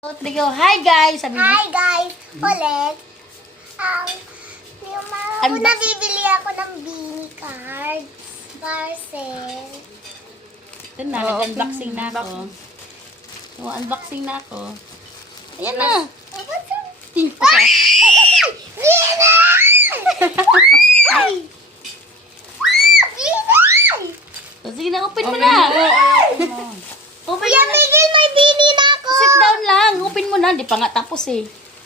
3, go. Hi guys! Sabi mo. Hi guys! Ulit. Yung mga Ano ba? nabibili ako ng beanie cards. Parcel. Ito na, nag-unboxing na ako. So, unboxing na ako. Ayan na. Tingin ko siya. Beanie! Ay! Beanie! So, sige na, open mo na. Open Kuya mo na. Miguel, may beanie na ako! Sit down lang. Open mo na. Hindi pa nga tapos eh.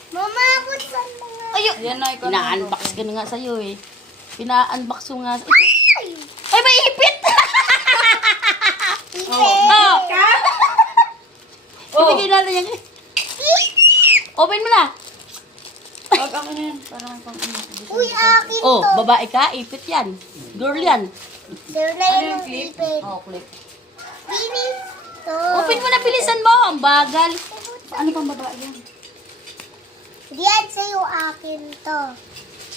Mama, buksan mo nga. Ayun. Yan na, ikaw na. Pina-unbox ka na nga sa'yo eh. Pina-unbox ko nga. Ito. Ay! Ay, may ipit! Ipit! Oh! Oh. Ibigay natin yan. Open mo na. Wag ako na yan. Parang pang ano. Uy, akin Oh, to. babae ka. Ipit yan. Girl yan. Sir na Ano yun yung yung clip? ipit. Oh, clip. Beanie to. Open mo na. Bilisan mo. Ang bagal. Ano pang babae yan? Diyan sa'yo akin to.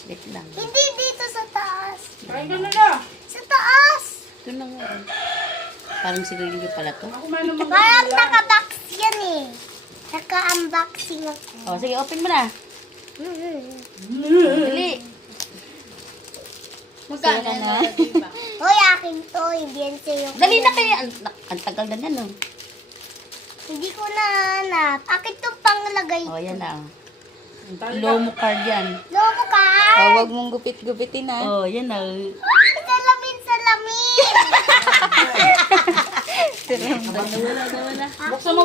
Wait lang. Hindi dito sa taas. Kain ka na na. Sa taas. Ito na nga. Parang sinulili pala to. Ako man naman. Parang naka-box yan eh. Naka-unboxing ako. Oh, sige, open mo na. Mhm. Dali. Magkano Sige na? na. Hoy, akin to. Hindi yan sa'yo. Dali na kaya. Ang tagal na yan, oh. Hindi ko na hanap. Akin to panglagay. Oh, yan na. Lomo card yan. Lomo ka? Oh, wag mong gupit-gupitin na. Oh, yan na. Salamin, salamin. Wala, wala. Buksan mo.